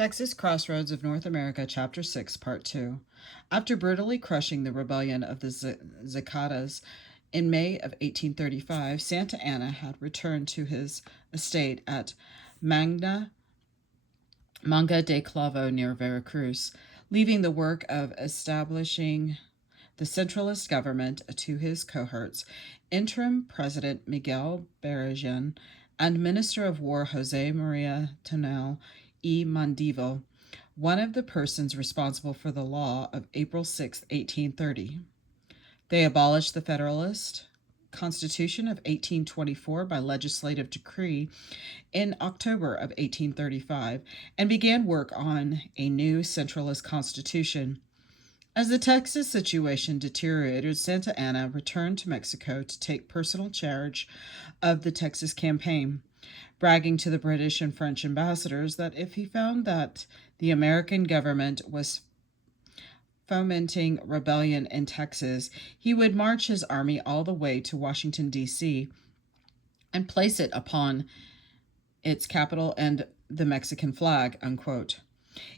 Texas Crossroads of North America, Chapter 6, Part 2. After brutally crushing the rebellion of the Zacatas in May of 1835, Santa Anna had returned to his estate at Manga de Clavo near Veracruz, leaving the work of establishing the centralist government to his cohorts, interim President Miguel Barragan and Minister of War Jose Maria Tonal y Mondivo, one of the persons responsible for the law of April 6, 1830. They abolished the Federalist Constitution of 1824 by legislative decree in October of 1835 and began work on a new centralist constitution. As the Texas situation deteriorated, Santa Anna returned to Mexico to take personal charge of the Texas campaign, bragging to the British and French ambassadors that if he found that the American government was fomenting rebellion in Texas, he would march his army all the way to Washington, D.C., and place it upon its capital and the Mexican flag, unquote.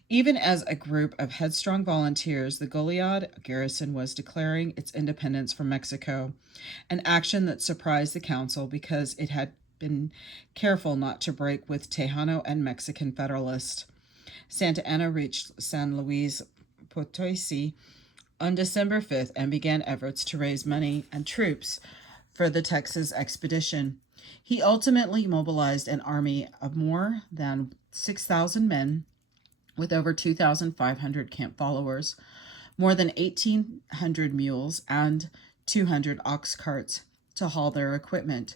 Even as a group of headstrong volunteers, the Goliad Garrison was declaring its independence from Mexico, an action that surprised the council because it had been careful not to break with Tejano and Mexican Federalists. Santa Anna reached San Luis Potosi on December 5th and began efforts to raise money and troops for the Texas expedition. He ultimately mobilized an army of more than 6,000 men with over 2,500 camp followers, more than 1,800 mules, and 200 ox carts to haul their equipment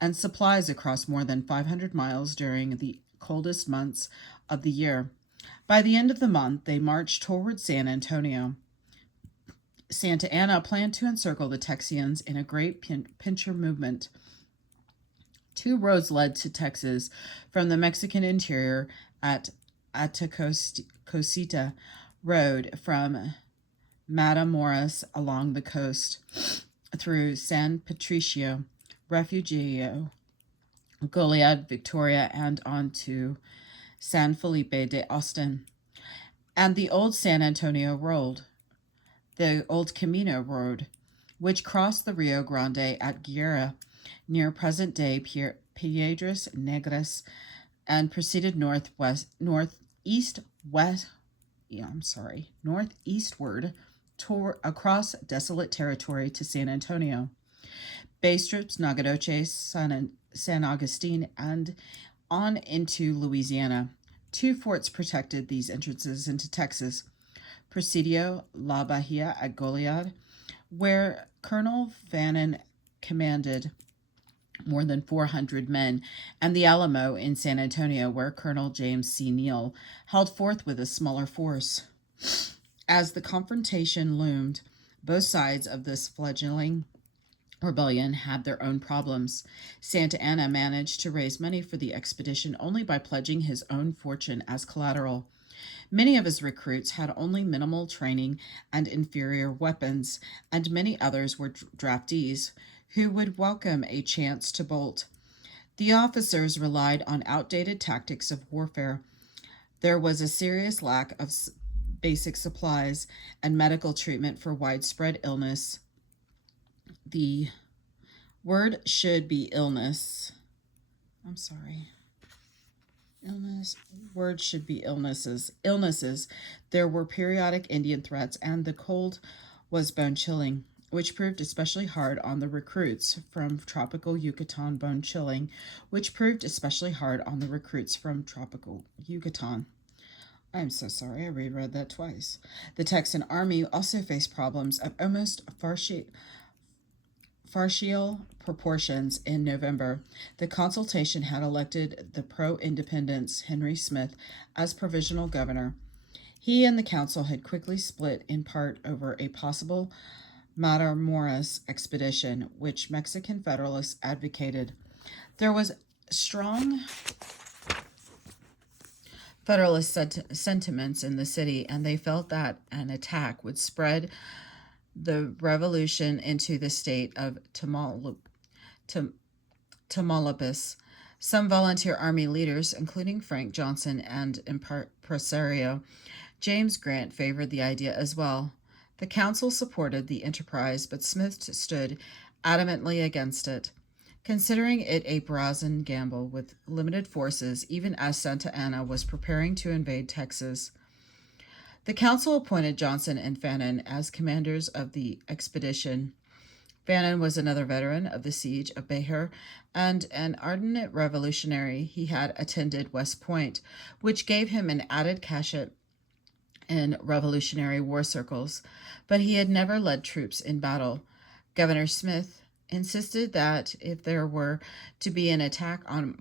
and supplies across more than 500 miles during the coldest months of the year. By the end of the month, they marched toward San Antonio. Santa Anna planned to encircle the Texians in a great pincher movement. 2 roads led to Texas from the Mexican interior at Atacosita Road from Matamoros along the coast through San Patricio, Refugio, Goliad, Victoria, and on to San Felipe de Austin, and the old San Antonio Road, the old Camino Road, which crossed the Rio Grande at Guerra near present-day Piedras Negras and proceeded northeastward across desolate territory to San Antonio, Bay Strips, Nagadoches, San Agustin, and on into Louisiana. 2 forts protected these entrances into Texas: Presidio La Bahia at Goliad, where Colonel Fannin commanded more than 400 men, and the Alamo in San Antonio, where Colonel James C. Neal held forth with a smaller force. As the confrontation loomed, both sides of this fledgling rebellion had their own problems. Santa Anna managed to raise money for the expedition only by pledging his own fortune as collateral. Many of his recruits had only minimal training and inferior weapons, and many others were draftees who would welcome a chance to bolt. The officers relied on outdated tactics of warfare. There was a serious lack of basic supplies and medical treatment for widespread illness. The word should be illness. Word should be illnesses. There were periodic Indian threats, and the cold was bone-chilling, which proved especially hard on the recruits from tropical Yucatan. I'm so sorry, I reread that twice. The Texan army also faced problems of almost farcical proportions in November. The consultation had elected the pro-independence Henry Smith as provisional governor. He and the council had quickly split in part over a possible Matamoros expedition, which Mexican Federalists advocated. There was strong Federalist sentiments in the city, and they felt that an attack would spread the revolution into the state of Tamaulipas. Some volunteer Army leaders, including Frank Johnson and impresario James Grant, favored the idea as well. The council supported the enterprise, but Smith stood adamantly against it, considering it a brazen gamble with limited forces, even as Santa Anna was preparing to invade Texas. The council appointed Johnson and Fannin as commanders of the expedition. Fannin was another veteran of the siege of Becker and an ardent revolutionary. He had attended West Point, which gave him an added cachet in Revolutionary War circles, but he had never led troops in battle. Governor Smith insisted that if there were to be an attack on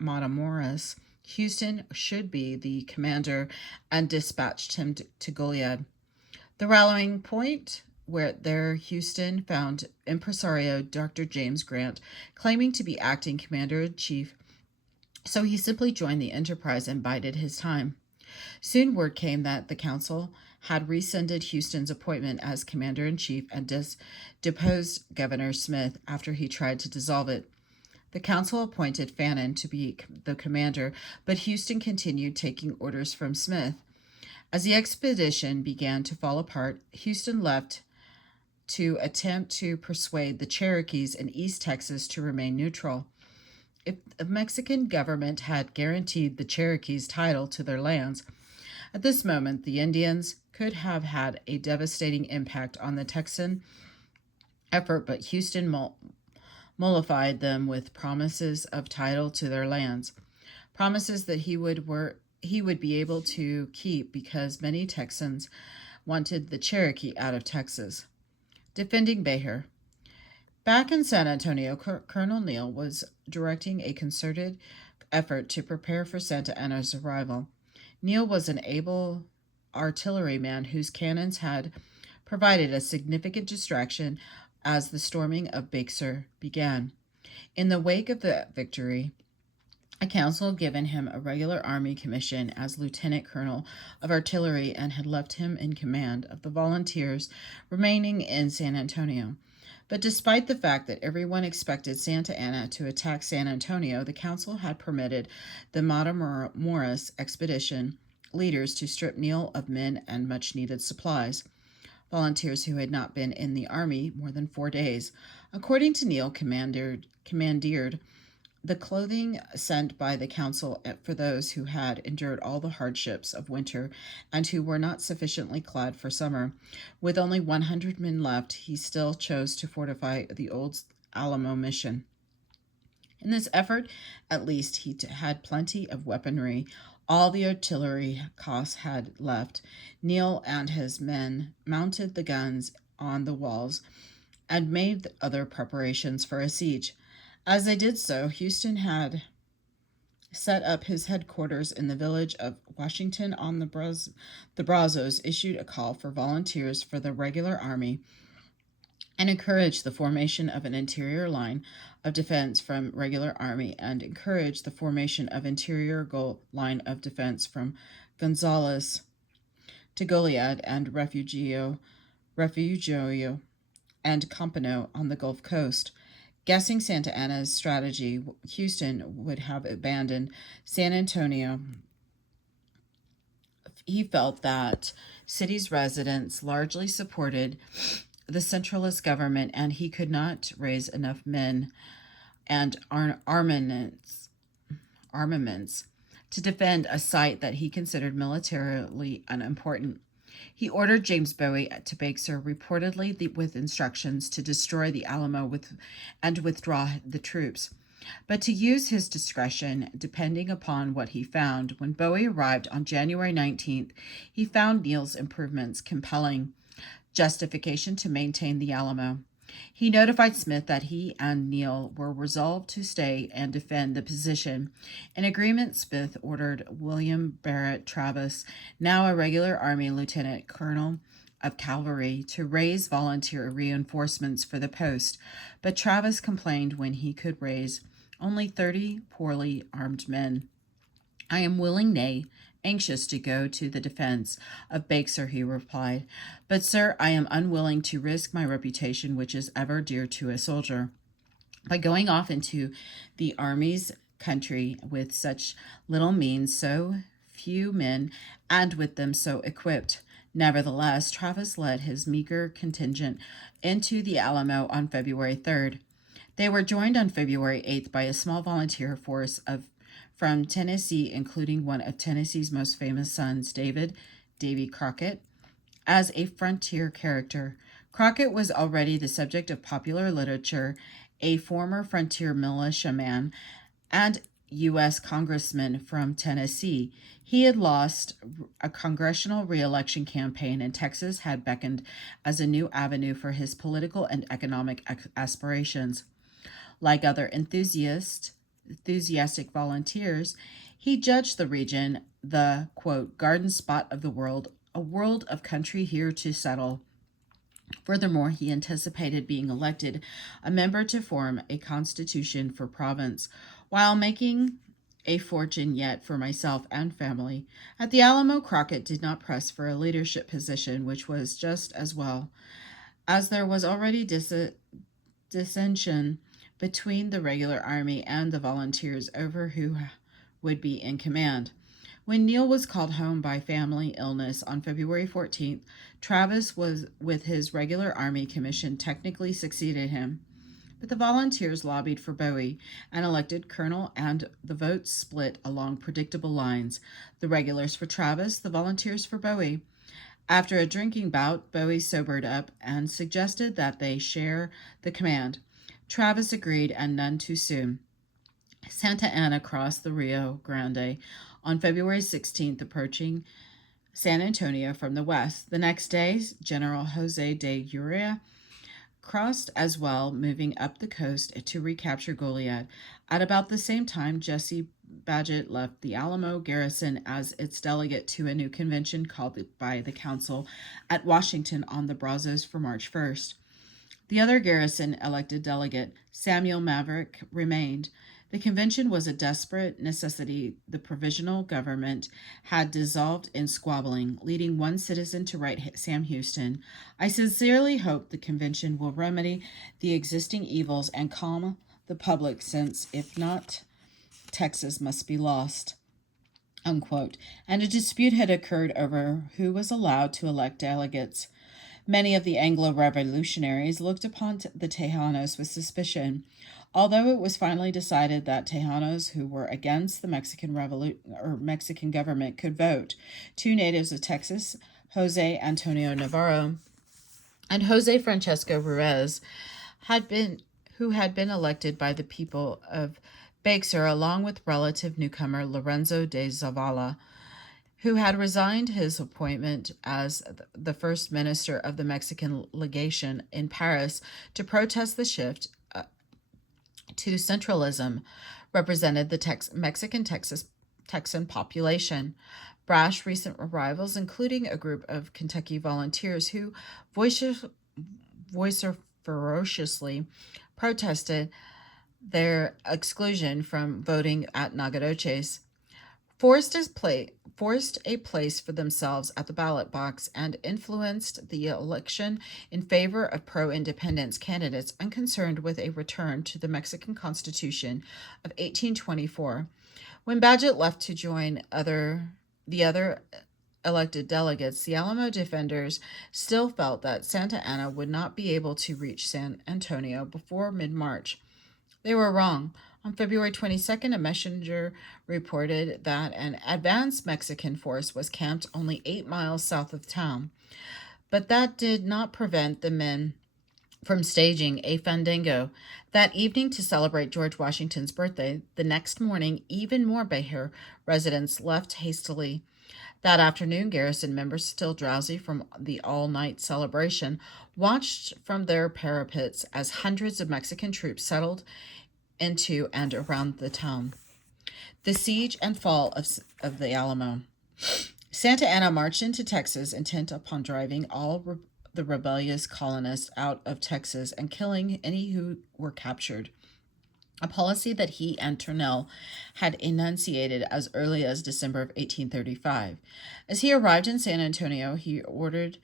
Matamoros, Houston should be the commander, and dispatched him to Goliad. The rallying point where there Houston found impresario Dr. James Grant claiming to be acting commander-in-chief, so he simply joined the enterprise and bided his time. Soon word came that the council had rescinded Houston's appointment as commander-in-chief and deposed Governor Smith after he tried to dissolve it. The council appointed Fannin to be the commander, but Houston continued taking orders from Smith. As the expedition began to fall apart, Houston left to attempt to persuade the Cherokees in East Texas to remain neutral. If the Mexican government had guaranteed the Cherokees title to their lands, at this moment the Indians could have had a devastating impact on the Texan effort, but Houston mollified them with promises of title to their lands, promises that he would be able to keep because many Texans wanted the Cherokee out of Texas. Defending Becker. Back in San Antonio, Colonel Neal was directing a concerted effort to prepare for Santa Anna's arrival. Neal was an able artilleryman whose cannons had provided a significant distraction as the storming of Bexar began. In the wake of the victory, a council had given him a regular army commission as lieutenant colonel of artillery and had left him in command of the volunteers remaining in San Antonio. But despite the fact that everyone expected Santa Anna to attack San Antonio, the council had permitted the Matamoros expedition leaders to strip Neal of men and much-needed supplies, volunteers who had not been in the army more than 4 days. According to Neal, commandeered the clothing sent by the council for those who had endured all the hardships of winter and who were not sufficiently clad for summer. With only 100 men left, he still chose to fortify the old Alamo mission. In this effort, at least, he had plenty of weaponry. All the artillery costs had left. Neal and his men mounted the guns on the walls and made other preparations for a siege. As they did so, Houston had set up his headquarters in the village of Washington on the Brazos, issued a call for volunteers for the regular army, and encouraged the formation of an interior line of defense from regular army, and encouraged the formation of interior line of defense from Gonzales to Goliad and Refugio and Campano on the Gulf Coast. Guessing Santa Anna's strategy, Houston would have abandoned San Antonio. He felt that city's residents largely supported the centralist government, and he could not raise enough men and armaments to defend a site that he considered militarily unimportant. He ordered James Bowie to Bexar, reportedly with instructions to destroy the Alamo and withdraw the troops, but to use his discretion depending upon what he found. When Bowie arrived on January 19th, he found Neal's improvements compelling justification to maintain the Alamo. He notified Smith that he and Neal were resolved to stay and defend the position. In agreement, Smith ordered William Barrett Travis, now a regular Army lieutenant colonel of cavalry, to raise volunteer reinforcements for the post, but Travis complained when he could raise only 30 poorly armed men. "I am willing, nay, anxious to go to the defense of Bexar," he replied. "But, sir, I am unwilling to risk my reputation, which is ever dear to a soldier." By going off into the Army's country with such little means, so few men, and with them so equipped. Nevertheless, Travis led his meager contingent into the Alamo on February 3rd. They were joined on February 8th by a small volunteer force from Tennessee, including one of Tennessee's most famous sons, Davy Crockett, as a frontier character. Crockett was already the subject of popular literature, a former frontier militiaman, and U.S. congressman from Tennessee. He had lost a congressional reelection campaign, and Texas had beckoned as a new avenue for his political and economic aspirations. Like other enthusiastic volunteers, he judged the region the, quote, garden spot of the world, a world of country here to settle. Furthermore, he anticipated being elected a member to form a constitution for province, while making a fortune yet for myself and family. At the Alamo, Crockett did not press for a leadership position, which was just as well, as there was already dissension between the regular army and the volunteers over who would be in command. When Neal was called home by family illness on February 14th, Travis was with his regular army commission technically succeeded him. But the volunteers lobbied for Bowie and elected colonel, and the votes split along predictable lines. The regulars for Travis, the volunteers for Bowie. After a drinking bout, Bowie sobered up and suggested that they share the command. Travis agreed, and none too soon. Santa Anna crossed the Rio Grande on February 16th, approaching San Antonio from the west. The next day, General Jose de Urrea crossed as well, moving up the coast to recapture Goliad. At about the same time, Jesse Badgett left the Alamo garrison as its delegate to a new convention called by the council at Washington on the Brazos for March 1st. The other garrison elected delegate, Samuel Maverick, remained. The convention was a desperate necessity. The provisional government had dissolved in squabbling, leading one citizen to write Sam Houston, "I sincerely hope the convention will remedy the existing evils and calm the public, since, if not, Texas must be lost." Unquote. And a dispute had occurred over who was allowed to elect delegates. Many of the Anglo-revolutionaries looked upon the Tejanos with suspicion. Although it was finally decided that Tejanos who were against the Mexican government could vote, two natives of Texas, Jose Antonio Navarro and Jose Francisco Ruiz, who had been elected by the people of Bexar, along with relative newcomer Lorenzo de Zavala, who had resigned his appointment as the first minister of the Mexican legation in Paris to protest the shift to centralism, represented the Mexican Texan population. Brash recent arrivals, including a group of Kentucky volunteers who ferociously protested their exclusion from voting at Nacogdoches, forced a place for themselves at the ballot box, and influenced the election in favor of pro-independence candidates unconcerned with a return to the Mexican Constitution of 1824. When Badgett left to join the other elected delegates, the Alamo defenders still felt that Santa Anna would not be able to reach San Antonio before mid-March. They were wrong. On February 22nd, a messenger reported that an advanced Mexican force was camped only 8 miles south of town. But that did not prevent the men from staging a fandango that evening to celebrate George Washington's birthday. The next morning, even more Bejar residents left hastily. That afternoon, garrison members, still drowsy from the all-night celebration, watched from their parapets as hundreds of Mexican troops settled into and around the town. The siege and fall of the Alamo. Santa Anna marched into Texas, intent upon driving all the rebellious colonists out of Texas and killing any who were captured, a policy that he and Turnell had enunciated as early as December of 1835. As he arrived in San Antonio, he ordered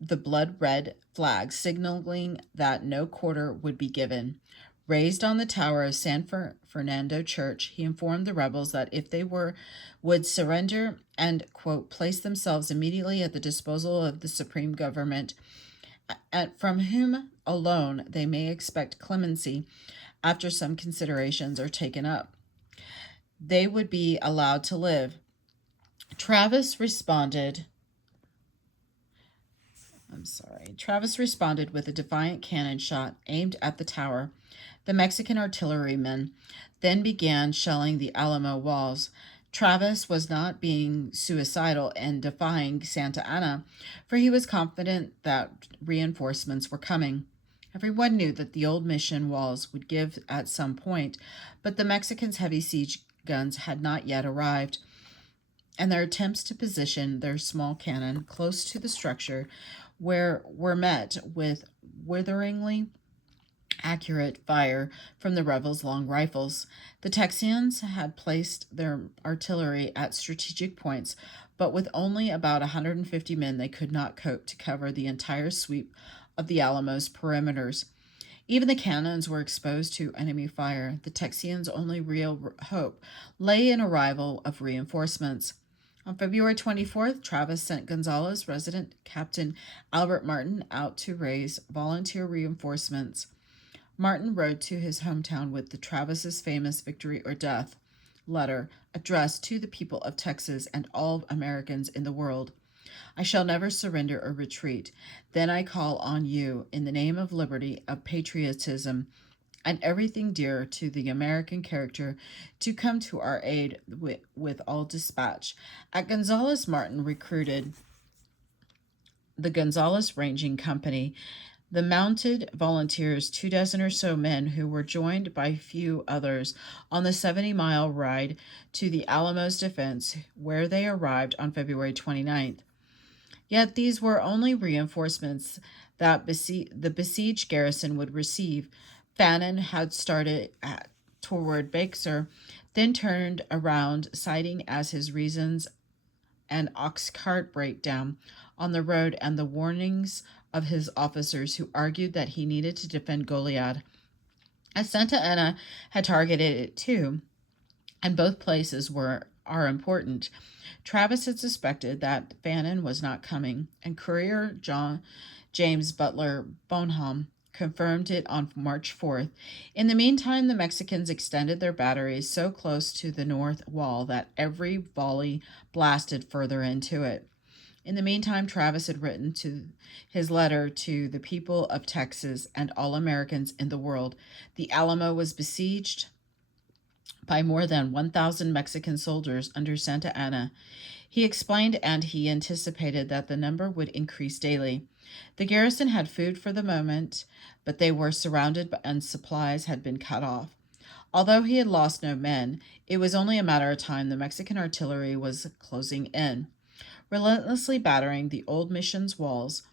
the blood-red flag, signaling that no quarter would be given. Raised on the tower of San Fernando Church, he informed the rebels that if they would surrender and, quote, place themselves immediately at the disposal of the supreme government, from whom alone they may expect clemency after some considerations are taken up, they would be allowed to live. Travis responded with a defiant cannon shot aimed at the tower. The Mexican artillerymen then began shelling the Alamo walls. Travis was not being suicidal and defying Santa Anna, for he was confident that reinforcements were coming. Everyone knew that the old mission walls would give at some point, but the Mexicans' heavy siege guns had not yet arrived, and their attempts to position their small cannon close to the structure were met with witheringly accurate fire from the rebels' long rifles. The Texians had placed their artillery at strategic points, but with only about 150 men, they could not cope to cover the entire sweep of the Alamo's perimeters. Even the cannons were exposed to enemy fire. The Texians' only real hope lay in arrival of reinforcements. On February 24th, Travis sent Gonzales resident Captain Albert Martin out to raise volunteer reinforcements. Martin rode to his hometown with the Travis's famous Victory or Death letter addressed to the people of Texas and all Americans in the world. I shall never surrender or retreat. Then I call on you, in the name of liberty, of patriotism, and everything dear to the American character, to come to our aid with all dispatch. At Gonzales, Martin recruited the Gonzales Ranging Company, the mounted volunteers, 24 or so men who were joined by few others on the 70-mile ride to the Alamo's defense, where they arrived on February 29th. Yet these were only reinforcements that the besieged garrison would receive. Fannin had started toward Beck, then turned around, citing as his reasons an ox cart breakdown on the road and the warnings of his officers, who argued that he needed to defend Goliad, as Santa Anna had targeted it too, and both places are important. Travis had suspected that Fannin was not coming, and courier James Butler Bonham confirmed it on March 4th. In the meantime, the Mexicans extended their batteries so close to the north wall that every volley blasted further into it. In the meantime, Travis had written his letter to the people of Texas and all Americans in the world. The Alamo was besieged by more than 1,000 Mexican soldiers under Santa Anna. He explained, and he anticipated that the number would increase daily. The garrison had food for the moment, but they were surrounded and supplies had been cut off. Although he had lost no men, it was only a matter of time. The Mexican artillery was closing in, relentlessly battering the old mission's walls.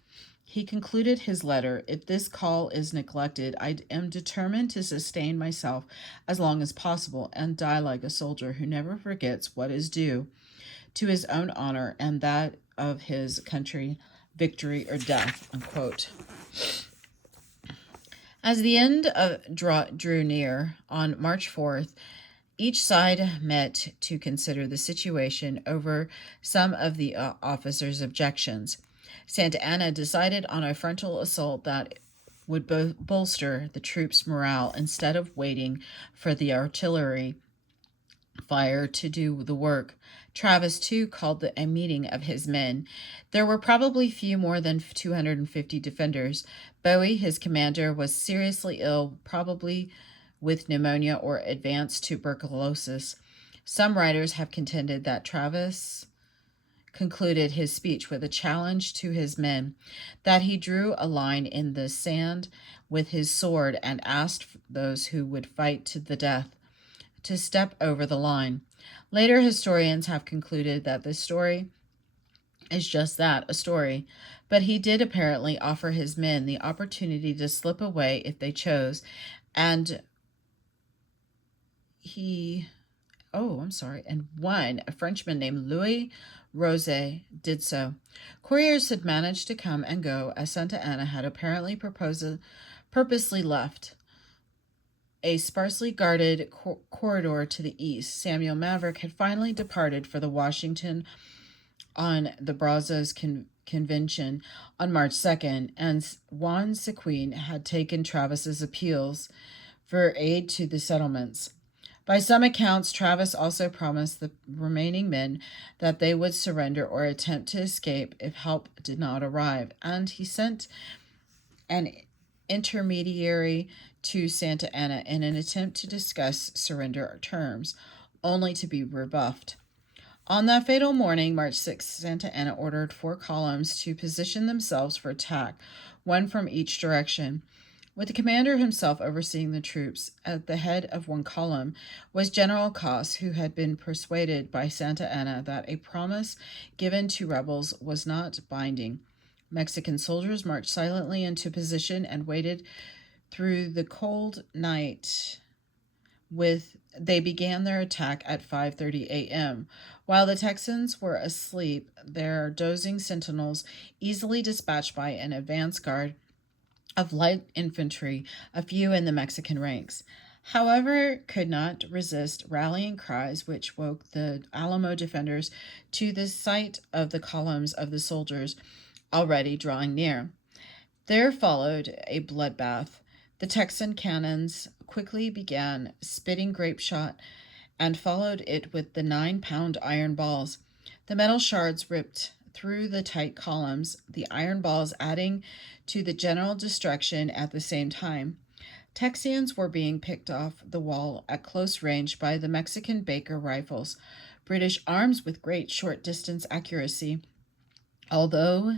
He concluded his letter, if this call is neglected, I am determined to sustain myself as long as possible and die like a soldier who never forgets what is due to his own honor and that of his country, victory or death, unquote. As the end drew near, on March 4th, each side met to consider the situation over some of the officers' objections. Santa Anna decided on a frontal assault that would bolster the troops' morale instead of waiting for the artillery fire to do the work. Travis, too, called a meeting of his men. There were probably few more than 250 defenders. Bowie, his commander, was seriously ill, probably with pneumonia or advanced tuberculosis. Some writers have contended that Travis concluded his speech with a challenge to his men, that he drew a line in the sand with his sword and asked those who would fight to the death to step over the line. Later historians have concluded that this story is just that, a story, but he did apparently offer his men the opportunity to slip away if they chose, and one, a Frenchman named Louis Rose, did so. Couriers had managed to come and go, as Santa Anna had apparently purposely left. a sparsely guarded corridor to the east. Samuel Maverick had finally departed for the Washington on the Brazos Convention on March 2nd, and Juan Sequin had taken Travis's appeals for aid to the settlements. By some accounts, Travis also promised the remaining men that they would surrender or attempt to escape if help did not arrive, and he sent an intermediary to Santa Anna in an attempt to discuss surrender terms, only to be rebuffed. On that fatal morning, March 6th, Santa Anna ordered 4 columns to position themselves for attack, one from each direction. With the commander himself overseeing the troops, at the head of one column was General Cos, who had been persuaded by Santa Anna that a promise given to rebels was not binding. Mexican soldiers marched silently into position and waited through the cold night. They began their attack at 5:30 a.m. While the Texans were asleep, their dozing sentinels, easily dispatched by an advance guard of light infantry, a few in the Mexican ranks, however, could not resist rallying cries which woke the Alamo defenders to the sight of the columns of the soldiers already drawing near. There followed a bloodbath. The Texan cannons quickly began spitting grape shot and followed it with the 9-pound iron balls. The metal shards ripped through the tight columns, the iron balls adding to the general destruction at the same time. Texians were being picked off the wall at close range by the Mexican Baker rifles, British arms with great short-distance accuracy. Although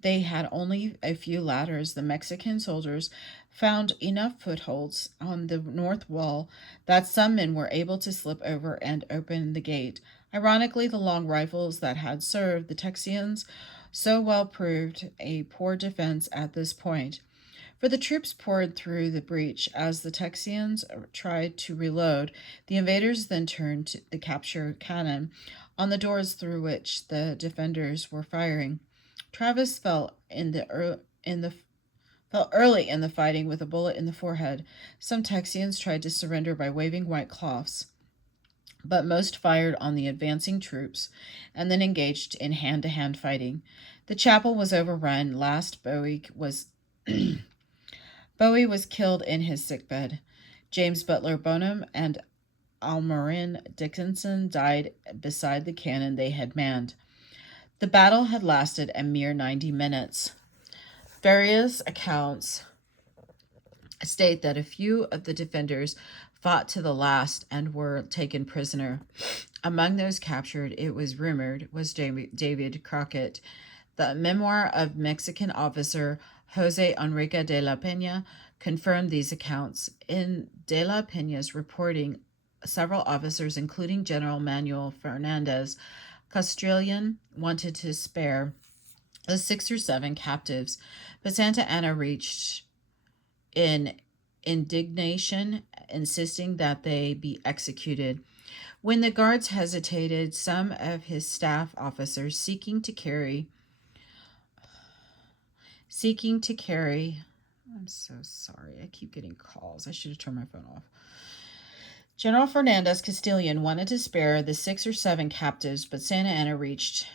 they had only a few ladders, the Mexican soldiers found enough footholds on the north wall that some men were able to slip over and open the gate. Ironically, the long rifles that had served the Texians so well proved a poor defense at this point, for the troops poured through the breach as the Texians tried to reload. The invaders then turned the captured cannon on the doors through which the defenders were firing. Travis fell early in the fighting with a bullet in the forehead. Some Texians tried to surrender by waving white cloths, but most fired on the advancing troops and then engaged in hand-to-hand fighting. The chapel was overrun. Bowie was killed in his sickbed. James Butler Bonham and Almarin Dickinson died beside the cannon they had manned. The battle had lasted a mere 90 minutes. Various accounts state that a few of the defenders fought to the last and were taken prisoner. Among those captured, it was rumored, was David Crockett. The memoir of Mexican officer Jose Enrique de la Peña confirmed these accounts. In de la Peña's reporting, several officers, including General Manuel Fernandez Castrillon, wanted to spare the 6 or 7 captives, but Santa Anna reached in indignation, insisting that they be executed. When the guards hesitated, some of his staff officers seeking to carry I'm so sorry, I keep getting calls. I should have turned my phone off. General Fernandez Castrillon wanted to spare the 6 or 7 captives, but Santa Anna reached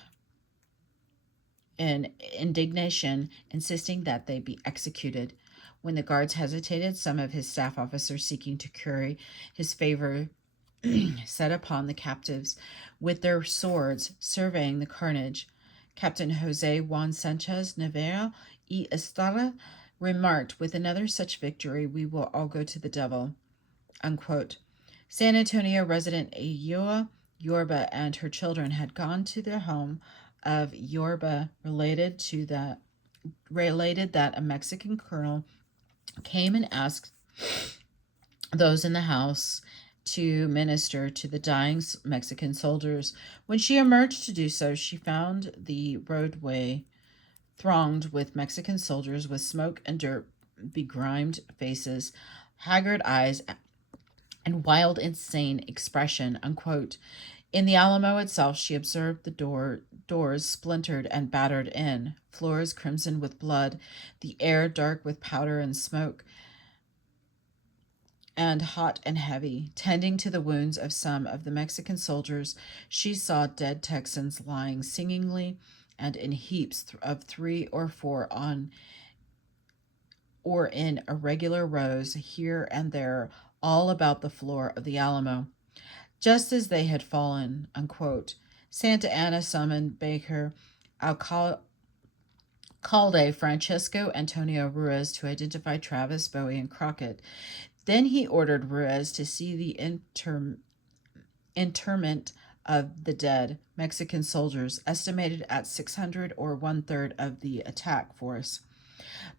in indignation, insisting that they be executed. When the guards hesitated, some of his staff officers seeking to curry his favor set upon the captives with their swords, surveying the carnage. Captain Jose Juan Sanchez Navarro y Estrada remarked, "With another such victory, we will all go to the devil." Unquote. San Antonio resident Ayoa Yorba and her children had gone to their home of Yorba, related that a Mexican colonel came and asked those in the house to minister to the dying Mexican soldiers. When she emerged to do so, she found the roadway thronged with Mexican soldiers with smoke and dirt begrimed faces, haggard eyes, and wild, insane expression. Unquote. In the Alamo itself, she observed the doors splintered and battered in, floors crimson with blood, the air dark with powder and smoke. and hot and heavy. Tending to the wounds of some of the Mexican soldiers, she saw dead Texans lying singly and in heaps of 3 or 4 on or in irregular rows here and there all about the floor of the Alamo, just as they had fallen, unquote. Santa Anna summoned Baker Alcalde Francisco Antonio Ruiz to identify Travis, Bowie, and Crockett. Then he ordered Ruiz to see the interment of the dead Mexican soldiers, estimated at 600 or 1/3 of the attack force.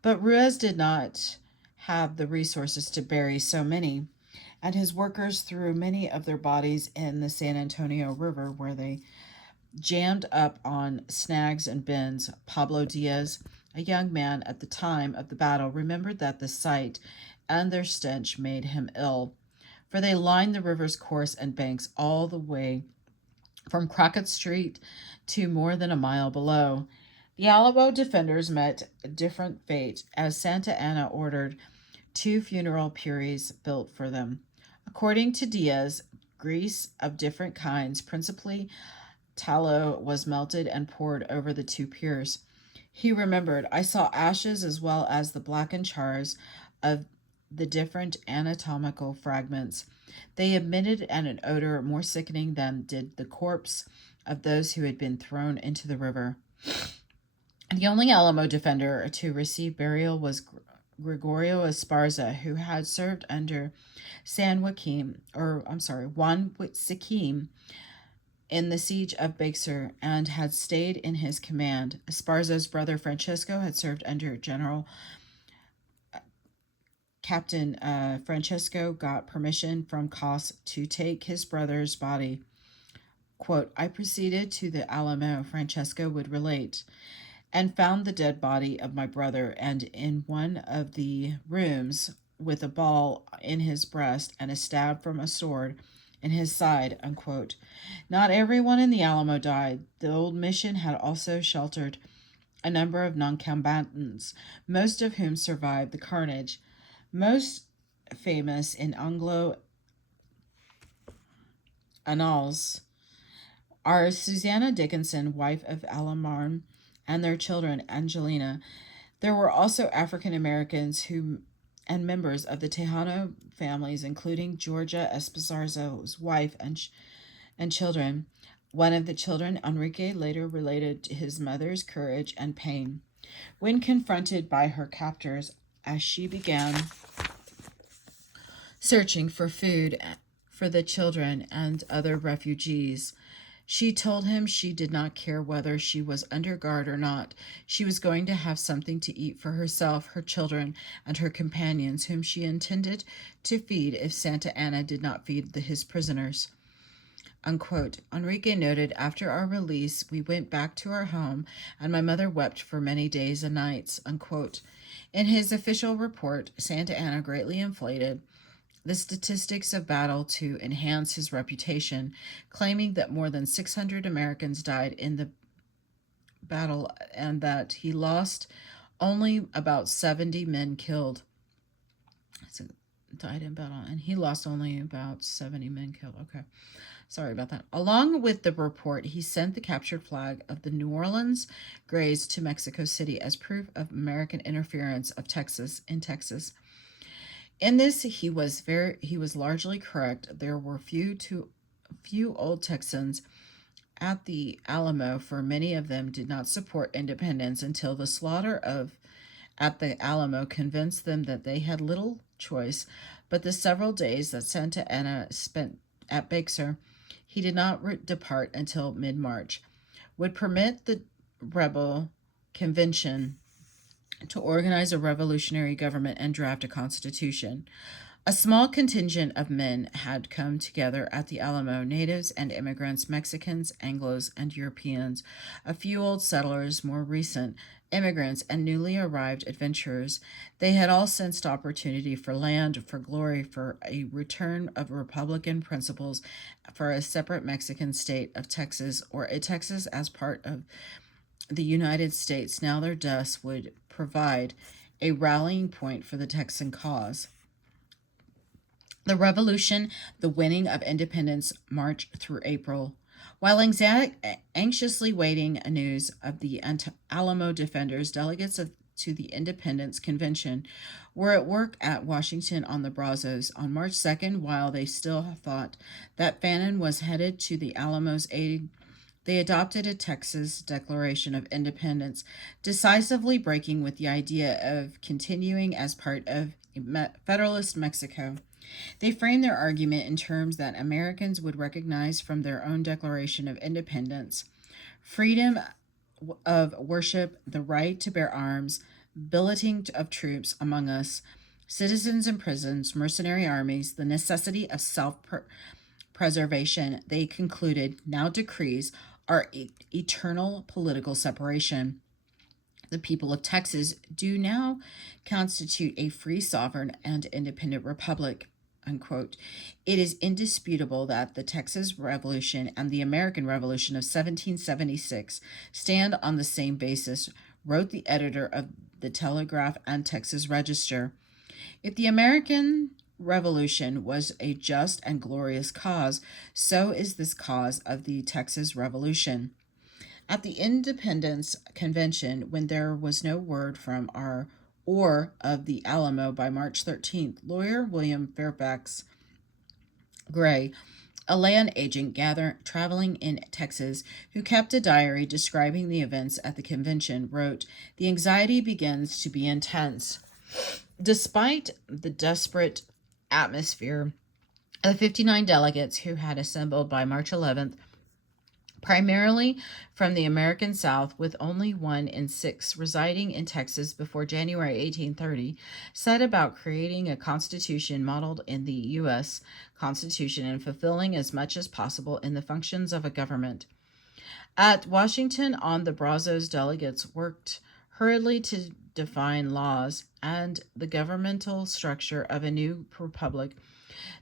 But Ruiz did not have the resources to bury so many, and his workers threw many of their bodies in the San Antonio River, where they jammed up on snags and bins. Pablo Diaz, a young man at the time of the battle, remembered that the sight and their stench made him ill, for they lined the river's course and banks all the way from Crockett Street to more than a mile below. The Alamo defenders met a different fate, as Santa Anna ordered 2 funeral pyres built for them. According to Diaz, grease of different kinds, principally tallow, was melted and poured over the 2 pyres. He remembered, I saw ashes as well as the blackened chars of the different anatomical fragments. They emitted an odor more sickening than did the corpse of those who had been thrown into the river. The only Alamo defender to receive burial was Gregorio Esparza, who had served under Juan Siquim in the siege of Bexar and had stayed in his command. Esparza's brother Francisco had served under General Captain Francisco got permission from Cos to take his brother's body. Quote, I proceeded to the Alamo, Francisco would relate, and found the dead body of my brother, and in one of the rooms with a ball in his breast and a stab from a sword in his side, unquote. Not everyone in the Alamo died. The old mission had also sheltered a number of non-combatants, most of whom survived the carnage. Most famous in Anglo annals are Susanna Dickinson, wife of Alamarm, and their children, Angelina. There were also African Americans and members of the Tejano families, including Georgia Esparza's wife and children. One of the children, Enrique, later related his mother's courage and pain when confronted by her captors as she began searching for food for the children and other refugees. She told him she did not care whether she was under guard or not. She was going to have something to eat for herself, her children, and her companions, whom she intended to feed if Santa Anna did not feed his prisoners. Unquote. Enrique noted, after our release, we went back to our home, and my mother wept for many days and nights. Unquote. In his official report, Santa Anna greatly inflated the statistics of battle to enhance his reputation, claiming that more than 600 Americans died in the battle and that he lost only about 70 men killed. So, died in battle, and he lost only about 70 men killed. Okay. Sorry about that. Along with the report, he sent the captured flag of the New Orleans Grays to Mexico City as proof of American interference in Texas. In this, he was largely correct. There were few old Texans at the Alamo, for many of them did not support independence until the slaughter at the Alamo convinced them that they had little choice. But the several days that Santa Anna spent at Bexar, he did not depart until mid-March, would permit the rebel convention to organize a revolutionary government and draft a constitution. A small contingent of men had come together at the Alamo, natives and immigrants, Mexicans, Anglos, and Europeans, a few old settlers, more recent immigrants, and newly arrived adventurers. They had all sensed opportunity for land, for glory, for a return of Republican principles, for a separate Mexican state of Texas, or a Texas as part of the United States. Now their deaths would provide a rallying point for the Texan cause. The Revolution, the winning of independence, March through April. While anxiously waiting news of the Alamo defenders, delegates to the Independence Convention were at work at Washington on the Brazos on March 2nd. While they still thought that Fannin was headed to the Alamo's aid, they adopted a Texas Declaration of Independence, decisively breaking with the idea of continuing as part of Federalist Mexico. They framed their argument in terms that Americans would recognize from their own Declaration of Independence freedom of worship, the right to bear arms, billeting of troops among us, citizens in prisons, mercenary armies, the necessity of self preservation. They concluded, now decrees our eternal political separation. The people of Texas do now constitute a free, sovereign, and independent republic. Unquote. It is indisputable that the Texas Revolution and the American Revolution of 1776 stand on the same basis, wrote the editor of the Telegraph and Texas Register. If the American Revolution was a just and glorious cause, so is this cause of the Texas Revolution. At the Independence Convention, when there was no word from our or of the Alamo by March 13th, lawyer William Fairfax Gray, a land agent traveling in Texas, who kept a diary describing the events at the convention, wrote, "The anxiety begins to be intense." Despite the desperate atmosphere, the 59 delegates who had assembled by March 11th, primarily from the American South, with only 1 in 6 residing in Texas before January 1830, set about creating a constitution modeled in the U.S. Constitution and fulfilling as much as possible in the functions of a government. At Washington on the Brazos, delegates worked hurriedly to define laws and the governmental structure of a new republic.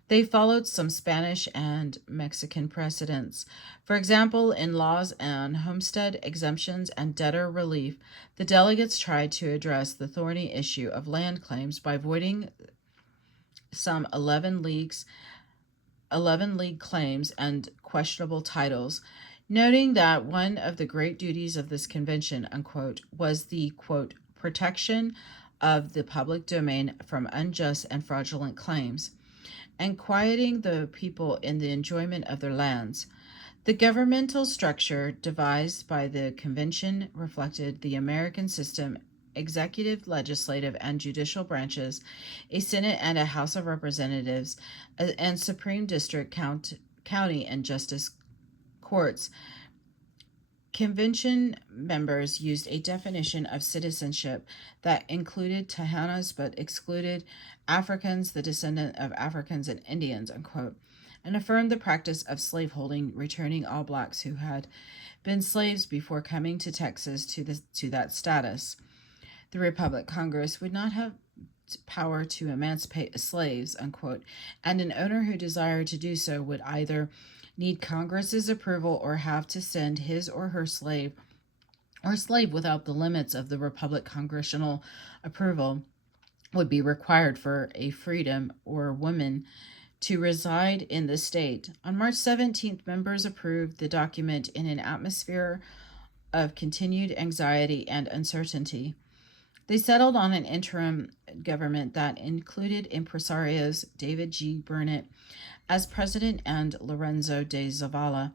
They followed some Spanish and Mexican precedents. For example, in laws on homestead exemptions and debtor relief, the delegates tried to address the thorny issue of land claims by voiding some 11 league claims and questionable titles, noting that one of the great duties of this convention, unquote, was the, quote, protection of the public domain from unjust and fraudulent claims, and quieting the people in the enjoyment of their lands. The governmental structure devised by the convention reflected the American system: executive, legislative, and judicial branches, a Senate and a House of Representatives, and Supreme District, county, and justice courts. Convention members used a definition of citizenship that included Tejanos but excluded Africans, the descendant of Africans and Indians, unquote, and affirmed the practice of slaveholding, returning all blacks who had been slaves before coming to Texas to that status. The Republic Congress would not have power to emancipate slaves, unquote, and an owner who desired to do so would either need Congress's approval or have to send his or her slave without the limits of the Republic. Congressional approval would be required for a freedom or woman to reside in the state. On March 17th, members approved the document in an atmosphere of continued anxiety and uncertainty. They settled on an interim government that included impresarios David G. Burnett as president and Lorenzo de Zavala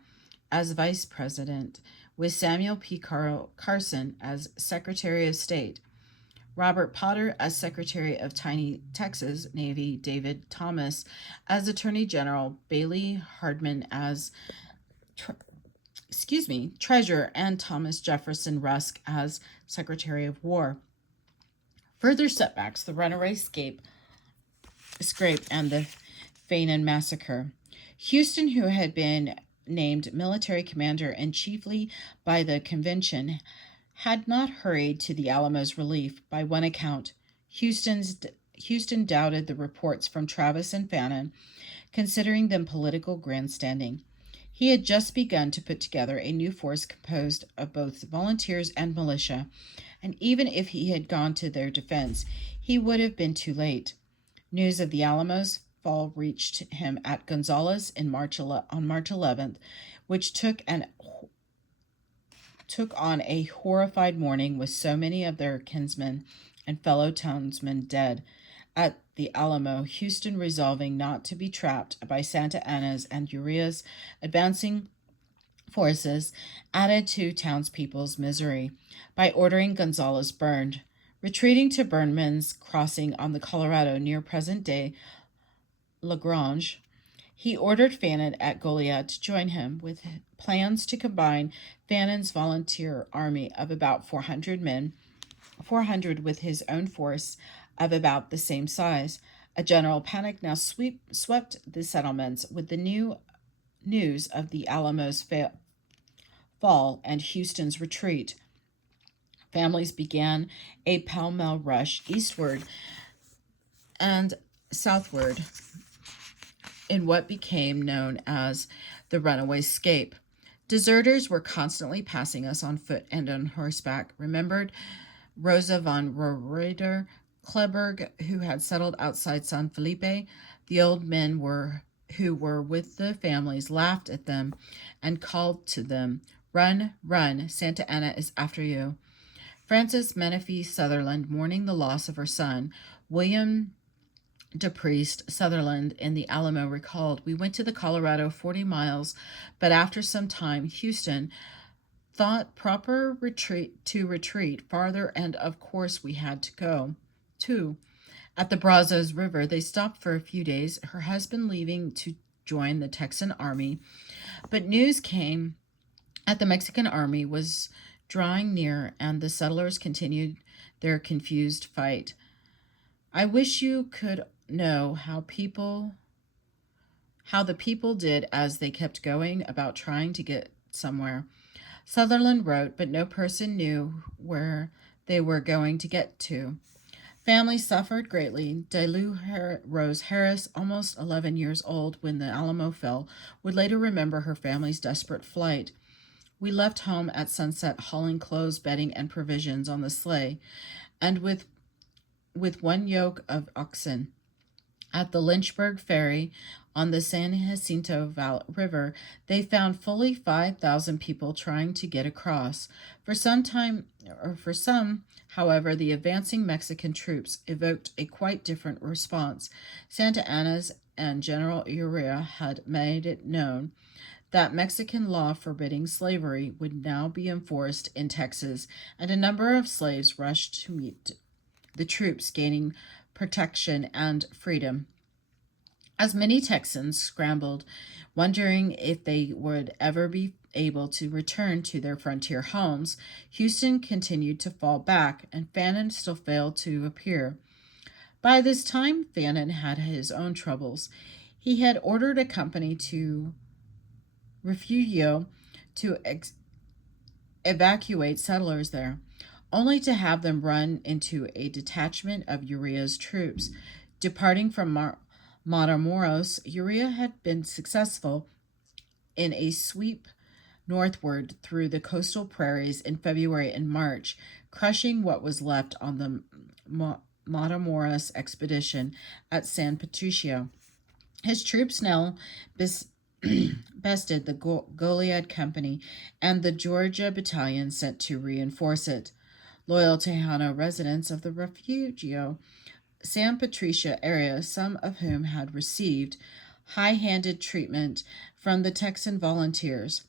as vice president, with Samuel P. Carson as Secretary of State, Robert Potter as Secretary of Texas Navy, David Thomas as Attorney General, Bailey Hardman as Treasurer, and Thomas Jefferson Rusk as Secretary of War. Further setbacks: the runaway scrape and the Fannin massacre. Houston, who had been named military commander and chiefly by the convention, had not hurried to the Alamo's relief. By one account, Houston doubted the reports from Travis and Fannin, considering them political grandstanding. He had just begun to put together a new force composed of both volunteers and militia, and even if he had gone to their defense, he would have been too late. News of the Alamo's fall reached him at Gonzales on March 11th, which took on a horrified mourning with so many of their kinsmen and fellow townsmen dead. At the Alamo, Houston resolving not to be trapped by Santa Anna's and Uriah's advancing forces, added to townspeople's misery by ordering Gonzales burned. Retreating to Burnman's Crossing on the Colorado near present-day LaGrange, he ordered Fannin at Goliad to join him, with plans to combine Fannin's volunteer army of about 400 men, 400 with his own force of about the same size. A general panic now swept the settlements with the news of the Alamo's fall and Houston's retreat. Families began a pell-mell rush eastward and southward in what became known as the Runaway Scape. Deserters were constantly passing us on foot and on horseback. Remembered Rosa von Roeder Kleberg, who had settled outside San Felipe. The old men who were with the families laughed at them and called to them, "Run, run, Santa Anna is after you." Frances Menifee Sutherland, mourning the loss of her son, William DePriest Sutherland in the Alamo, recalled, "We went to the Colorado 40 miles, but after some time Houston thought proper to retreat farther, and of course we had to go. Too. At the Brazos River, they stopped for a few days, her husband leaving to join the Texan army, but news came that the Mexican army was drawing near, and the settlers continued their confused fight. I wish you could know how the people did as they kept going about trying to get somewhere." Sutherland wrote, but no person knew where they were going to get to. Families suffered greatly. Delu Rose Harris, almost 11 years old when the Alamo fell, would later remember her family's desperate flight. "We left home at sunset, hauling clothes, bedding, and provisions on the sleigh, and with one yoke of oxen. At the Lynchburg Ferry on the San Jacinto River, they found fully 5,000 people trying to get across. For some, however, the advancing Mexican troops evoked a quite different response. Santa Anna's and General Uriah had made it known that Mexican law forbidding slavery would now be enforced in Texas, and a number of slaves rushed to meet the troops, gaining protection and freedom. As many Texans scrambled, wondering if they would ever be able to return to their frontier homes, Houston continued to fall back, and Fannin still failed to appear. By this time, Fannin had his own troubles. He had ordered a company to Refugio to evacuate settlers there, only to have them run into a detachment of Uriah's troops. Departing from Matamoros, Uriah had been successful in a sweep northward through the coastal prairies in February and March, crushing what was left on the Matamoros expedition at San Patricio. His troops now bested the Goliad Company and the Georgia Battalion sent to reinforce it. Loyal Tejano residents of the Refugio San Patricio area, some of whom had received high-handed treatment from the Texan volunteers,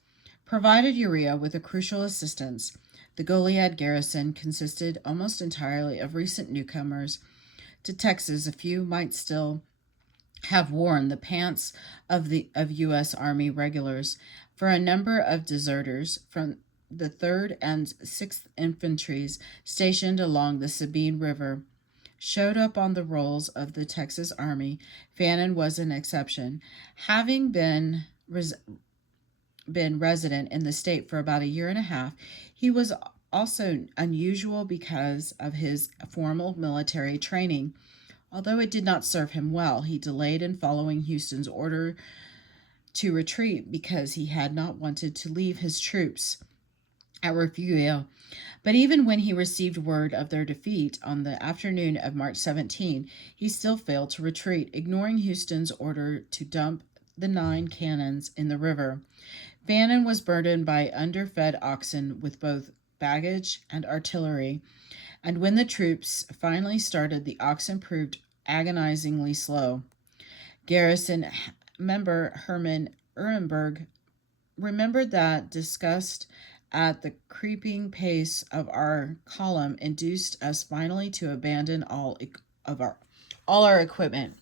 provided Uriah with a crucial assistance. The Goliad Garrison consisted almost entirely of recent newcomers to Texas. A few might still have worn the pants of U.S. Army regulars. For a number of deserters from the 3rd and 6th Infantries stationed along the Sabine River showed up on the rolls of the Texas Army. Fannin was an exception. Having been resident in the state for about a year and a half, he was also unusual because of his formal military training. Although it did not serve him well, he delayed in following Houston's order to retreat because he had not wanted to leave his troops at Refugio. But even when he received word of their defeat on the afternoon of March 17, he still failed to retreat, ignoring Houston's order to dump the 9 cannons in the river. Fannin was burdened by underfed oxen with both baggage and artillery, and when the troops finally started, the oxen proved agonizingly slow. Garrison member Herman Ehrenberg remembered that disgust at the creeping pace of our column induced us finally to abandon all our equipment.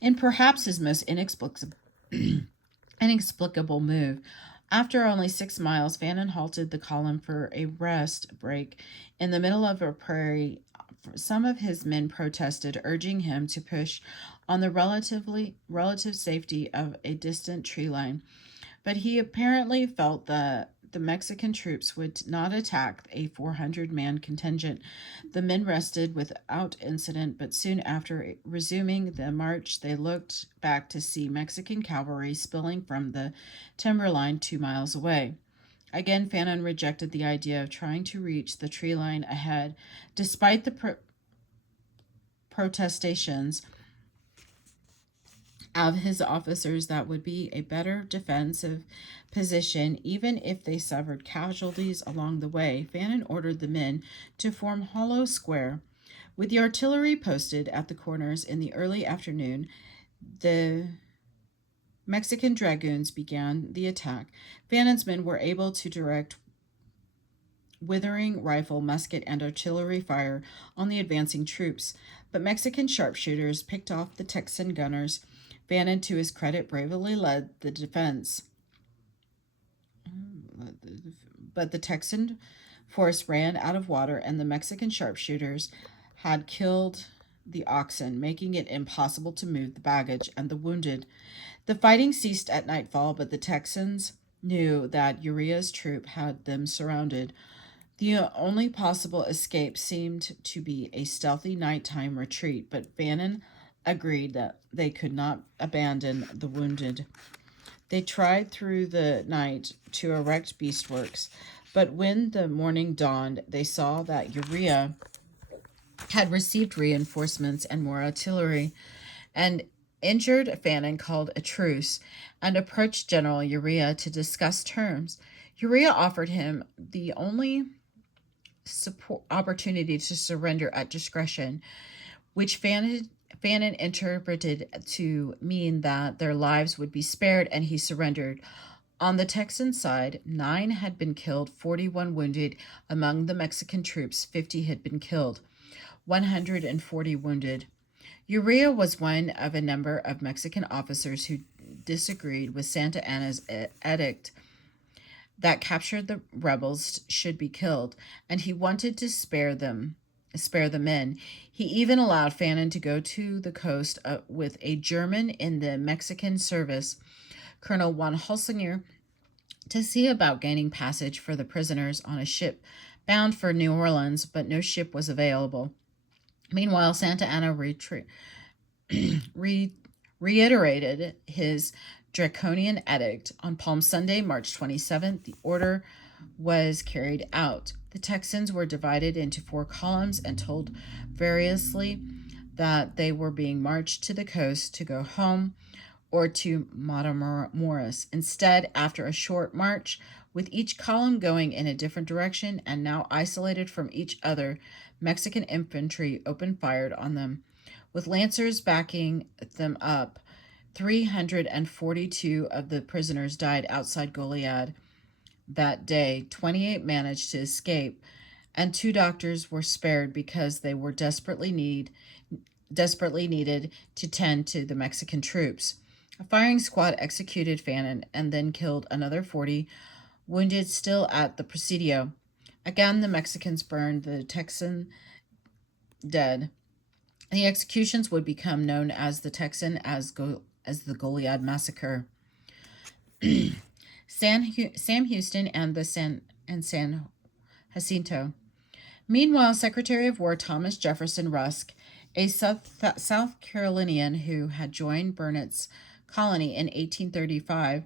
In perhaps his most inexplicable move, after only 6 miles, Fannin halted the column for a rest break in the middle of a prairie. Some of his men protested, urging him to push on the relative safety of a distant tree line. But he apparently felt that the Mexican troops would not attack a 400-man contingent. The men rested without incident, but soon after resuming the march, they looked back to see Mexican cavalry spilling from the timberline 2 miles away. Again, Fannin rejected the idea of trying to reach the tree line ahead, despite the protestations of his officers that would be a better defensive position even if they suffered casualties along the way. Fannin ordered the men to form hollow square. With the artillery posted at the corners in the early afternoon, the Mexican dragoons began the attack. Fannin's men were able to direct withering rifle, musket, and artillery fire on the advancing troops, but Mexican sharpshooters picked off the Texan gunners. Fannin, to his credit, bravely led the defense. But the Texan force ran out of water, and the Mexican sharpshooters had killed the oxen, making it impossible to move the baggage and the wounded. The fighting ceased at nightfall, but the Texans knew that Urria's troop had them surrounded. The only possible escape seemed to be a stealthy nighttime retreat, but Fannin agreed that they could not abandon the wounded. They tried through the night to erect beastworks, but when the morning dawned, they saw that Urria had received reinforcements and more artillery. And injured Fannin called a truce and approached General Urria to discuss terms. Urria offered him the only opportunity to surrender at discretion, which Fannin interpreted to mean that their lives would be spared, and he surrendered. On the Texan side, 9 had been killed, 41 wounded. Among the Mexican troops, 50 had been killed, 140 wounded. Urria was one of a number of Mexican officers who disagreed with Santa Anna's edict that captured the rebels should be killed, and he wanted to spare the men. He even allowed Fannin to go to the coast with a German in the Mexican service, Colonel von Holsinger, to see about gaining passage for the prisoners on a ship bound for New Orleans, but no ship was available. Meanwhile, Santa Anna reiterated his draconian edict. On Palm Sunday, March 27th, the order was carried out. The Texans were divided into 4 columns and told variously that they were being marched to the coast to go home or to Matamoros. Instead, after a short march, with each column going in a different direction and now isolated from each other, Mexican infantry opened fire on them. With lancers backing them up, 342 of the prisoners died outside Goliad that day. 28 managed to escape, and 2 doctors were spared because they were desperately needed to tend to the Mexican troops. A firing squad executed Fannin and then killed another 40, wounded still at the Presidio. Again, the Mexicans burned the Texan dead. The executions would become known as the Texan as the Goliad Massacre. Sam Houston and San Jacinto. Meanwhile, Secretary of War Thomas Jefferson Rusk, a South Carolinian who had joined Burnet's colony in 1835,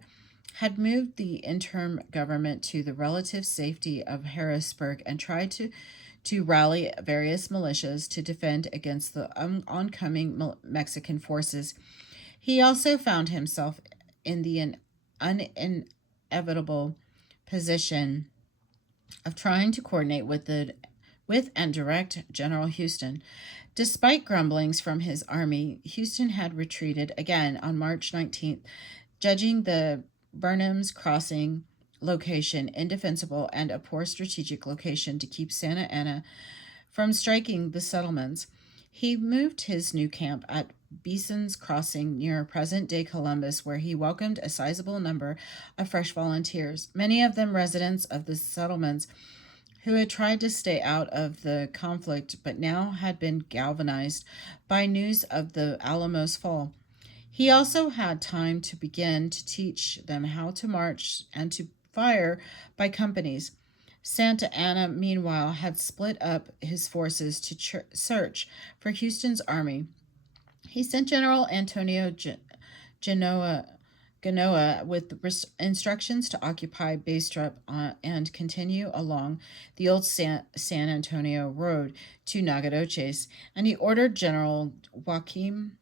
had moved the interim government to the relative safety of Harrisburg and tried to rally various militias to defend against the oncoming Mexican forces. He also found himself in the inevitable position of trying to coordinate with and direct General Houston. Despite grumblings from his army, Houston had retreated again on March 19th, judging the Burnham's Crossing location indefensible and a poor strategic location to keep Santa Anna from striking the settlements. He moved his new camp at Beeson's Crossing near present-day Columbus, where he welcomed a sizable number of fresh volunteers, many of them residents of the settlements who had tried to stay out of the conflict but now had been galvanized by news of the Alamo's fall. He also had time to begin to teach them how to march and to fire by companies. Santa Anna, meanwhile, had split up his forces to search for Houston's army. He sent General Antonio Genoa with instructions to occupy Bastrop and continue along the old San Antonio road to Nacogdoches, and he ordered General Joaquim